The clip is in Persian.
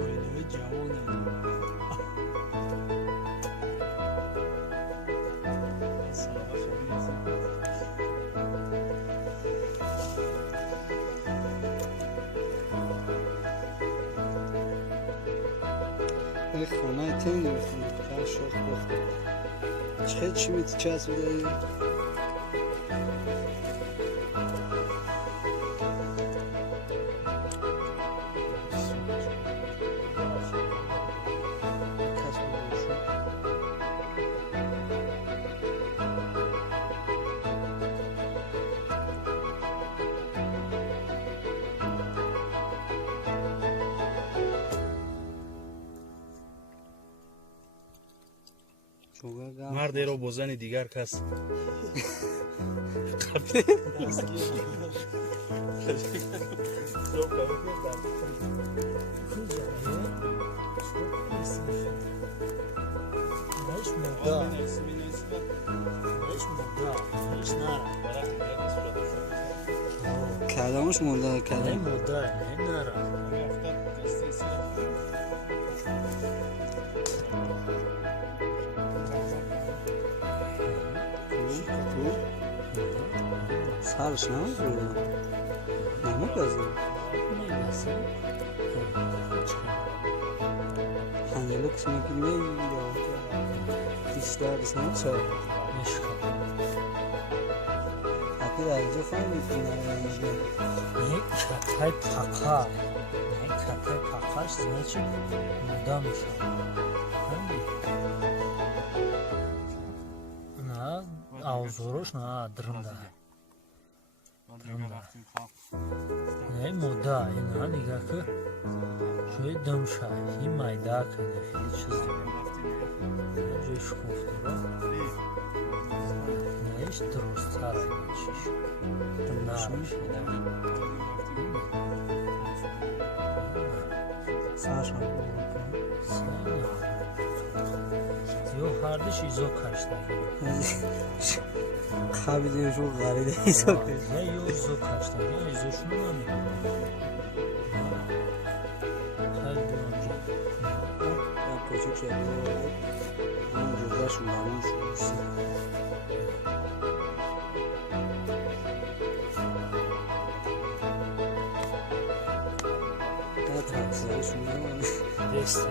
Oynayı cavan خانه تنگ گرفتم خیلی شوق گفتم چه چی میتی چسبیده مرد رو با زن دیگر کس کلامش مرده کلام مرده نره سرش نمید نمک از هنگلو کسی که میگه بیشتر بسنم چه حتی در اینجا فهمید یک کتای پاکا یک کتای پاکاش значит مرده میشه نه آوزورش نه درنده نه مرده اینا نگاه که شوی دمشه این مایده کنه خیلی چیز جوش گفته را نهیش درست تر این چیش نرش سرش هم یو هردش ایزو کشتگی خوابیده شو غریده ایزا کشت نه یو ایزو کشتگی ایزوشونو نمیدونم خیلی برونجا کوچک شده اون جزاشون دامون شد تا تاکسیشون دسته